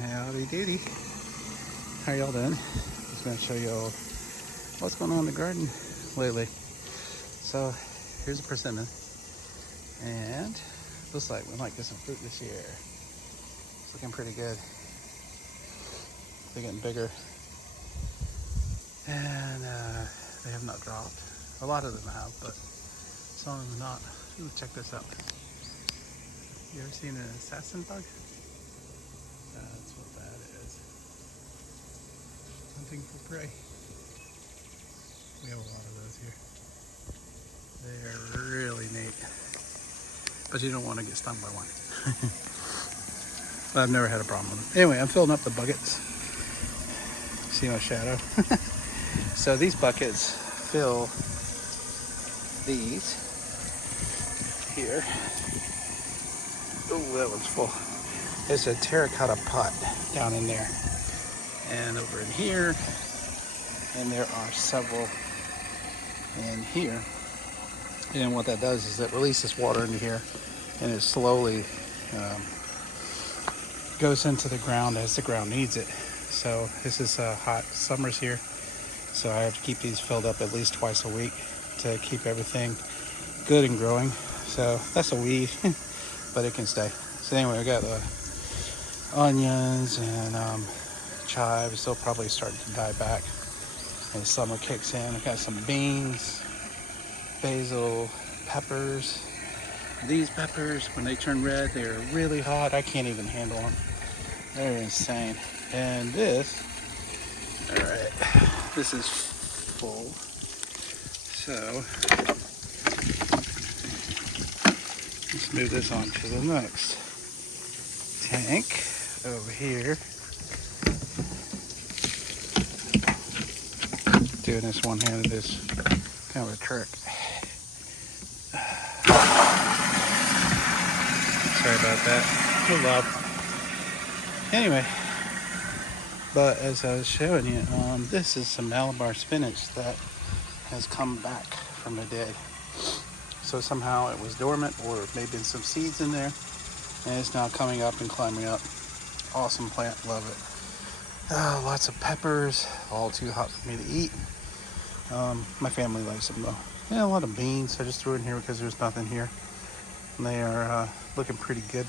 Howdy doody. How y'all doing? Just gonna show you what's going on in the garden lately. So here's a persimmon, and looks like we might get some fruit this year. It's looking pretty good. They're getting bigger, and they have not dropped. A lot of them have, but some of them not. Ooh, check this out. You ever seen an assassin bug? That's what that is. Hunting for prey. We have a lot of those here. They're really neat. But you don't want to get stung by one. I've never had a problem with them. Anyway, I'm filling up the buckets. See my shadow? So these buckets fill these here. Oh, that one's full. There's a terracotta pot down in there. And over in here. And there are several in here. And what that does is it releases water into here, and it slowly goes into the ground as the ground needs it. So this is hot summers here, so I have to keep these filled up at least twice a week to keep everything good and growing. So that's a weed, but it can stay. So anyway, I got onions and chives. They'll probably start to die back as summer kicks in. I got some beans, basil, peppers. These peppers, when they turn red, they're really hot. I can't even handle them. They're insane. And this, all right, this is full. So let's move this on to the next tank over here. Doing this one-handed is kind of a trick. Sorry about that. No love. Anyway, but as I was showing you, this is some Malabar spinach that has come back from the dead. So somehow it was dormant, or maybe some seeds in there, and it's now coming up and climbing up. Awesome plant, love it. Lots of peppers, all too hot for me to eat. My family likes them though. Yeah, a lot of beans. I just threw in here because there's nothing here. And they are looking pretty good.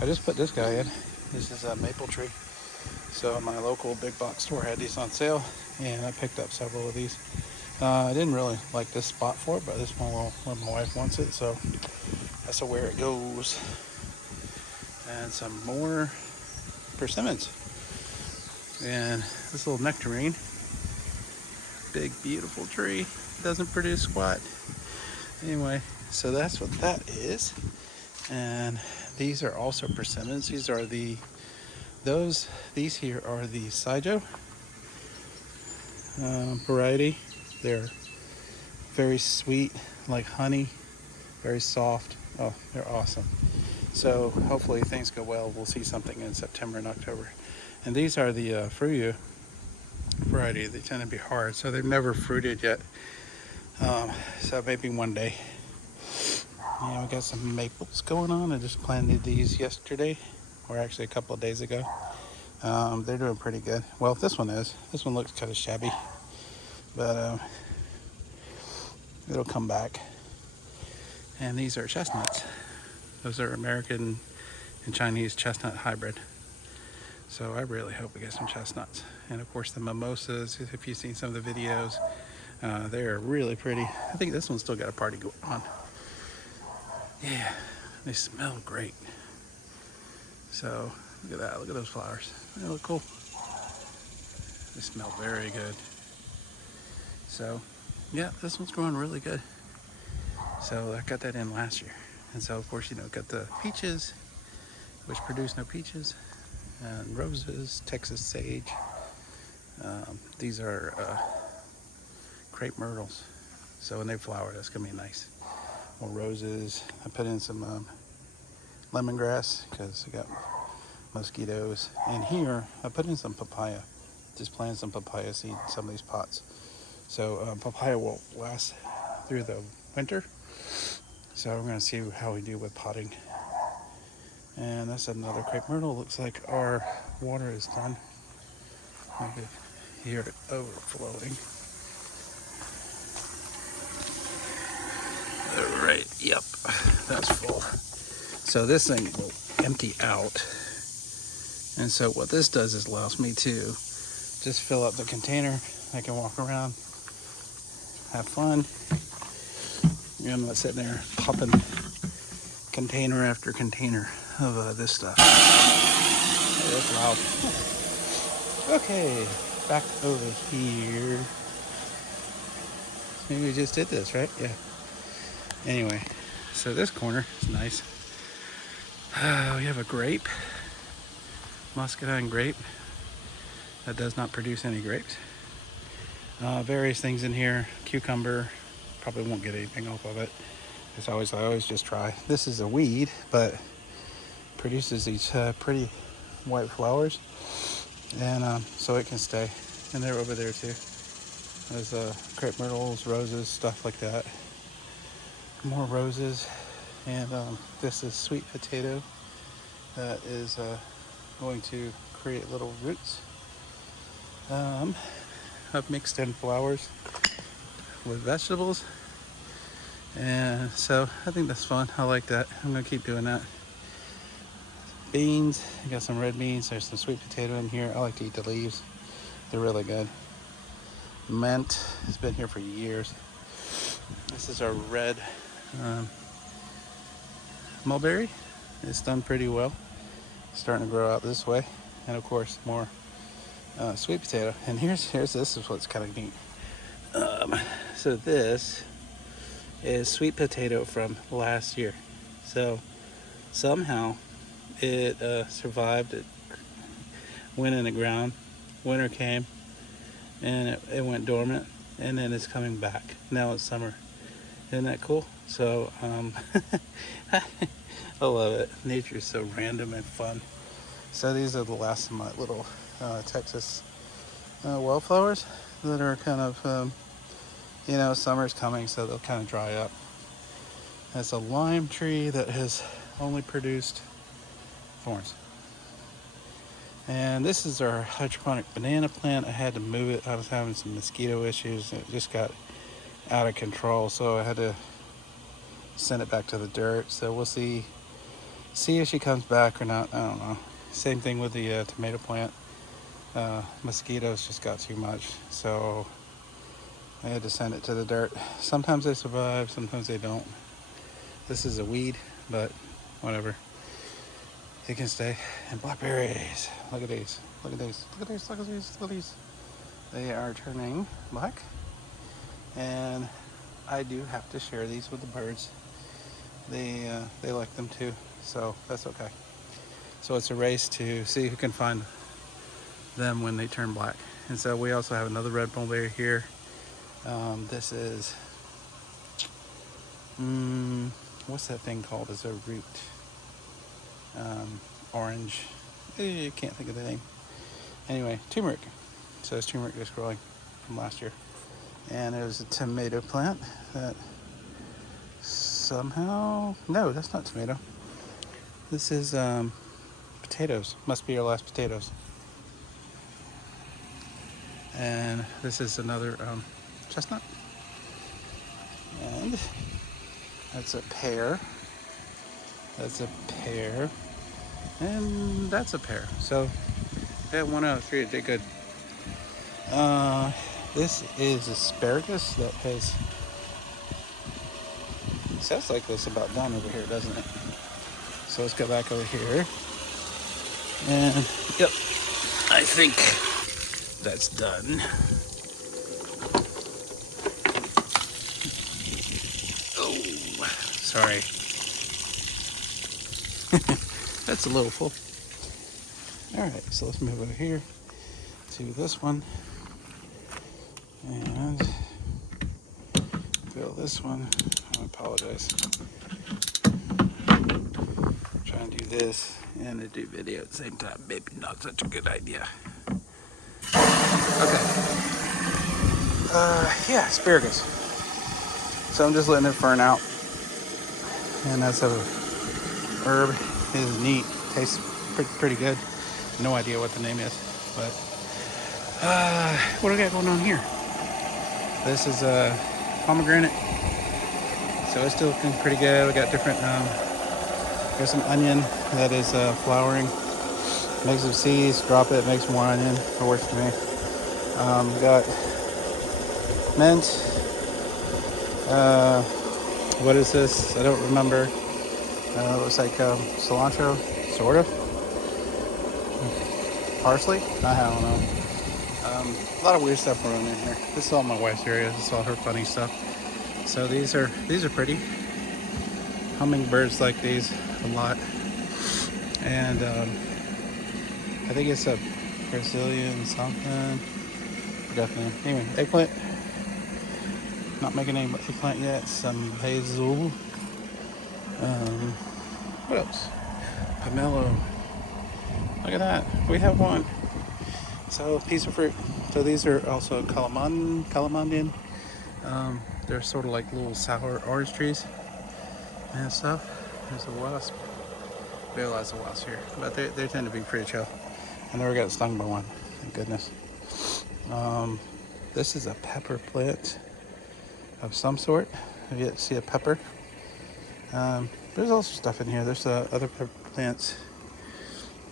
I just put this guy in. This is a maple tree. So my local big box store had these on sale, and I picked up several of these. I didn't really like this spot for it, but this one will where my wife wants it, so that's where it goes. And some more persimmons. And this little nectarine. Big, beautiful tree. Doesn't produce squat. Anyway, so that's what that is. And these are also persimmons. These are these here are the Saijo variety. They're very sweet, like honey, very soft. Oh, they're awesome. So hopefully things go well. We'll see something in September and October. And these are the Fruyu variety. They tend to be hard, so they've never fruited yet. So maybe one day. Yeah, we got some maples going on. I just planted these yesterday, or actually a couple of days ago. They're doing pretty good. Well, this one is. This one looks kind of shabby, but it'll come back. And these are chestnuts. Those are American and Chinese chestnut hybrid. So I really hope we get some chestnuts. And of course the mimosas, if you've seen some of the videos, they're really pretty. I think this one's still got a party going on. Yeah, they smell great. So look at that, look at those flowers. They look cool. They smell very good. So yeah, this one's growing really good. So I got that in last year. And so of course, got the peaches, which produce no peaches, and roses, Texas sage. These are crepe myrtles. So when they flower, that's gonna be nice. More roses. I put in some lemongrass because I got mosquitoes. And here I put in some papaya. Just planted some papaya seed in some of these pots. So papaya will last through the winter. So we're gonna see how we do with potting. And that's another crepe myrtle. Looks like our water is done. I can hear it overflowing. All right, yep, that's full. So this thing will empty out. And so what this does is allows me to just fill up the container. I can walk around, have fun. I'm not sitting there popping container after container of this stuff. Hey, that's loud. Okay, back over here. Maybe we just did this, right? Yeah. Anyway, so this corner is nice. We have a grape, muscadine grape, that does not produce any grapes. Various things in here, cucumber, probably won't get anything off of it. I always just try. This is a weed, but produces these pretty white flowers, and so it can stay. And they're over there too. There's crepe myrtles, roses, stuff like that. More roses, and this is sweet potato that is going to create little roots. I've mixed in flowers with vegetables, and so I think that's fun. I like that. I'm gonna keep doing that. Beans, I got some red beans. There's some sweet potato in here. I like to eat the leaves. They're really good. Mint has been here for years. This is our red mulberry. It's done pretty well. It's starting to grow out this way, and of course more sweet potato. And here's this is what's kind of neat. So this is sweet potato from last year. So somehow it survived. It went in the ground. Winter came, and it went dormant, and then it's coming back. Now it's summer. Isn't that cool? So I love it. Nature is so random and fun. So these are the last of my little Texas wildflowers that are kind of, summer's coming, so they'll kind of dry up. That's a lime tree that has only produced thorns. And this is our hydroponic banana plant. I had to move it. I was having some mosquito issues. It just got out of control, so I had to send it back to the dirt. So we'll see if she comes back or not. I don't know. Same thing with the tomato plant. Mosquitoes just got too much, so I had to send it to the dirt. Sometimes they survive, sometimes they don't. This is a weed, but whatever. It can stay. And blackberries. Look at these. Look at these. Look at these. Look at these. Look at these. They are turning black. And I do have to share these with the birds. They like them too, so that's okay. So it's a race to see who can find them when they turn black. And so we also have another red mulberry here. This is what's that thing called? Is a root orange. I can't think of the name. Anyway, turmeric. So it's turmeric just growing from last year. And there's a tomato plant that somehow, no, that's not tomato. This is potatoes. Must be our last potatoes. And this is another chestnut. And that's a pear. That's a pear. And that's a pear. So yeah, 1 out of 3 did good. This is asparagus that has, sounds like this about done over here, doesn't it? So let's go back over here. And yep, I think that's done. Oh, sorry. That's a little full. All right, so let's move over here to this one and fill this one. I apologize. Trying to do this and to do video at the same time. Maybe not such a good idea. Okay. Yeah, asparagus. So I'm just letting it burn out. And that's a herb. is neat. Tastes pretty good. No idea what the name is, but what do we got going on here? This is a pomegranate, so it's still looking pretty good. We got different. There's some onion that is flowering. Make some seeds, drop it, makes more onion. It works for me. Got mint. What is this? I don't remember. It looks like cilantro, sort of. Parsley? I don't know. A lot of weird stuff going on in here. This is all my wife's area. This is all her funny stuff. So these are pretty. Hummingbirds like these a lot. And I think it's a Brazilian something. Definitely. Anyway, eggplant. Not making any eggplant yet. Some basil. What else? Pomelo. Look at that. We have one. So, piece of fruit. So these are also calamandian. They're sort of like little sour orange trees and stuff. There's a wasp. We have lots of wasps here, but they tend to be pretty chill. I never got stung by one. Thank goodness. This is a pepper plant of some sort. Have you see a pepper? There's also stuff in here. There's other pepper plants.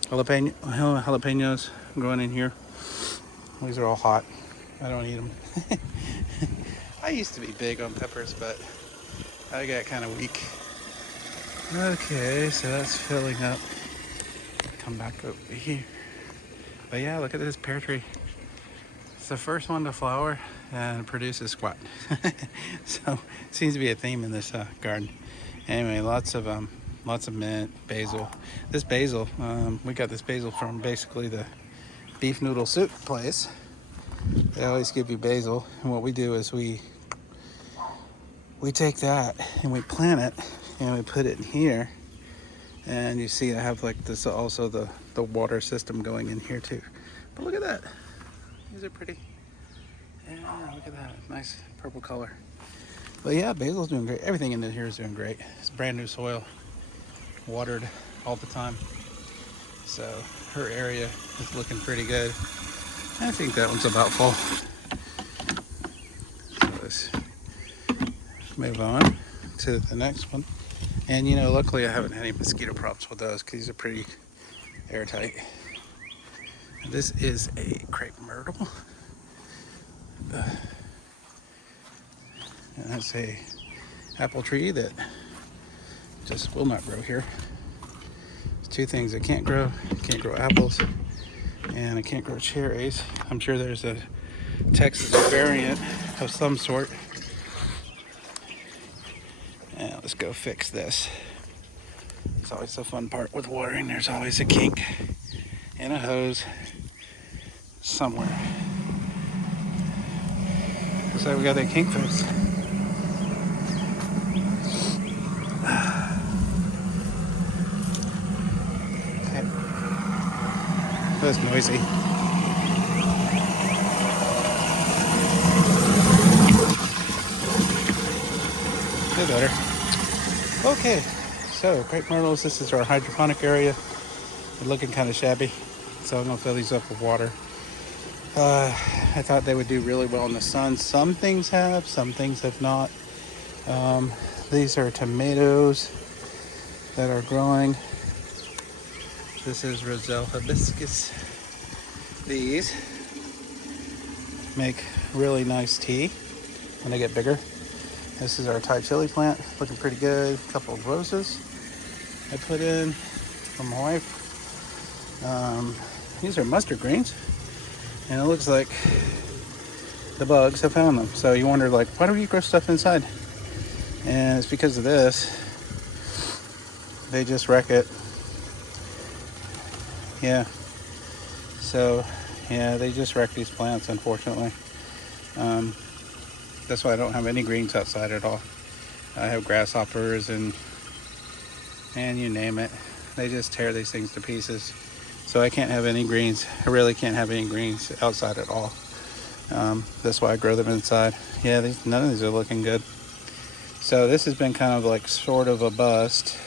Jalapenos growing in here. These are all hot. I don't eat them. I used to be big on peppers, but I got kind of weak. Okay, so that's filling up. Come back over here. But yeah, look at this pear tree. It's the first one to flower and produces squat. So it seems to be a theme in this garden. Anyway, lots of mint, basil. This basil, we got this basil from basically the beef noodle soup place. They always give you basil, and what we do is we take that and we plant it and we put it in here. And you see I have like this also the water system going in here too. But look at that. These are pretty. Yeah, look at that. Nice purple color. But yeah, basil's doing great. Everything in here is doing great. It's brand new soil. Watered all the time. So her area is looking pretty good. I think that one's about full. So let's move on to the next one. And you know, luckily I haven't had any mosquito problems with those because these are pretty airtight. This is a crepe myrtle. And that's a apple tree that just will not grow here. There's two things it can't grow. It can't grow apples and it can't grow cherries. I'm sure there's a Texas variant of some sort. And let's go fix this. It's always the fun part with watering. There's always a kink in a hose somewhere. Looks like we got that kink fixed. Okay. That's noisy. Feel better. Okay, so crepe myrtles, this is our hydroponic area. They're looking kind of shabby, so I'm gonna fill these up with water. I thought they would do really well in the sun. Some things have, some things have not. These are tomatoes that are growing. This is Roselle hibiscus. These make really nice tea when they get bigger. This is our Thai chili plant, looking pretty good. A couple of roses I put in from my wife. These are mustard greens, and it looks like the bugs have found them. So you wonder, like, why do we grow stuff inside? And it's because of this. They just wreck it. Yeah. So, yeah, they just wreck these plants, unfortunately. That's why I don't have any greens outside at all. I have grasshoppers and you name it. They just tear these things to pieces. So I can't have any greens. I really can't have any greens outside at all. That's why I grow them inside. Yeah, none of these are looking good. So this has been kind of like sort of a bust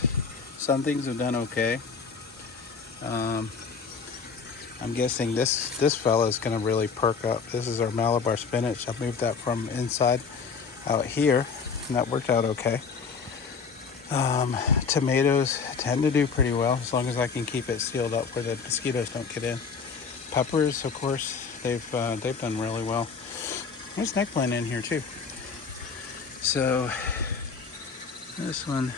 Some things have done okay. Um, I'm guessing this fella is going to really perk up. This is our Malabar spinach. I moved that from inside out here, and that worked out okay. Tomatoes tend to do pretty well as long as I can keep it sealed up where the mosquitoes don't get in. Peppers, of course, they've done really well. There's eggplant in here too. So this one,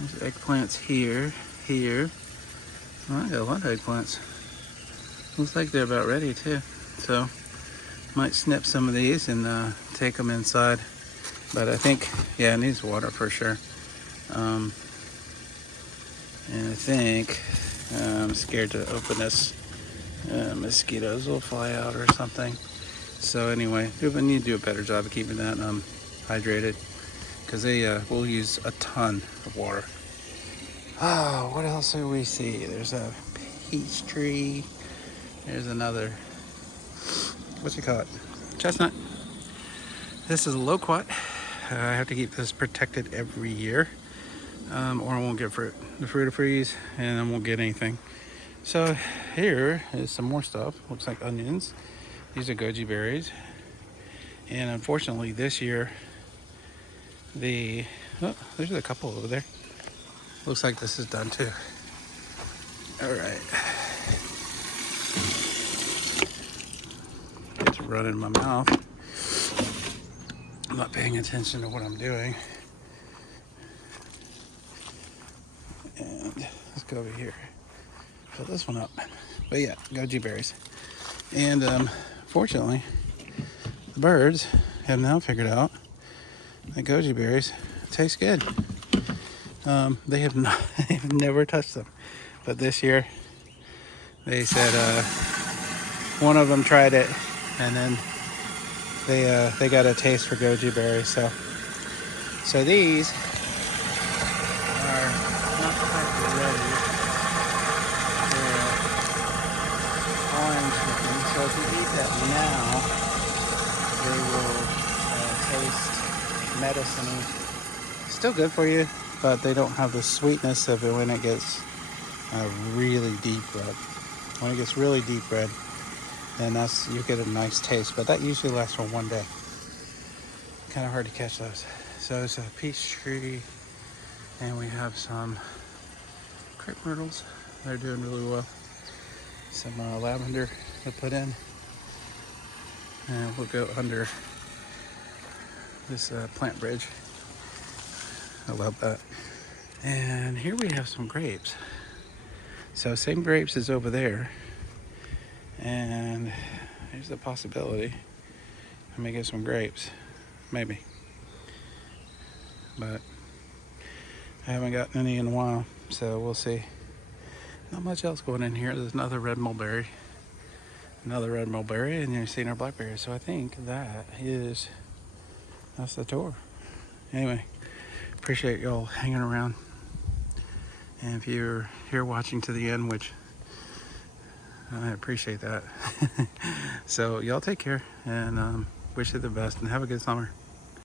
there's eggplants here. Oh, I got a lot of eggplants. Looks like they're about ready too. So might snip some of these and take them inside. But I think, yeah, it needs water for sure. And I think I'm scared to open this. Mosquitoes will fly out or something. So anyway, we need to do a better job of keeping that hydrated, because they will use a ton of water. Oh, what else do we see? There's a peach tree. There's another, what's it called? Chestnut. This is a loquat. I have to keep this protected every year, or I won't get fruit. The fruit will freeze and I won't get anything. So here is some more stuff. Looks like onions. These are goji berries. And unfortunately this year, there's a couple over there. Looks like this is done too. All right. It's running in my mouth. I'm not paying attention to what I'm doing. And let's go over here. Fill this one up. But yeah, goji berries. And fortunately, the birds have now figured out that goji berries taste good. They have not, they've never touched them. But this year, they said one of them tried it, and then they got a taste for goji berries. So these are not quite ready. They're orange looking. So if you eat that now, they will taste medicine-y. Still good for you, but they don't have the sweetness of it when it gets really deep red. When it gets really deep red, then you get a nice taste, but that usually lasts for one day. Kind of hard to catch those. So it's a peach tree, and we have some crepe myrtles. They're doing really well. Some lavender to put in, and we'll go under this plant bridge. I love that. And here we have some grapes. So same grapes as over there, and there's a possibility I may get some grapes, maybe, but I haven't gotten any in a while, so we'll see. Not much else going in here. There's another red mulberry, and you're seeing our blackberries. So I think that's the tour. Anyway, appreciate y'all hanging around. And if you're here watching to the end, which I appreciate that. So y'all take care, and wish you the best, and have a good summer.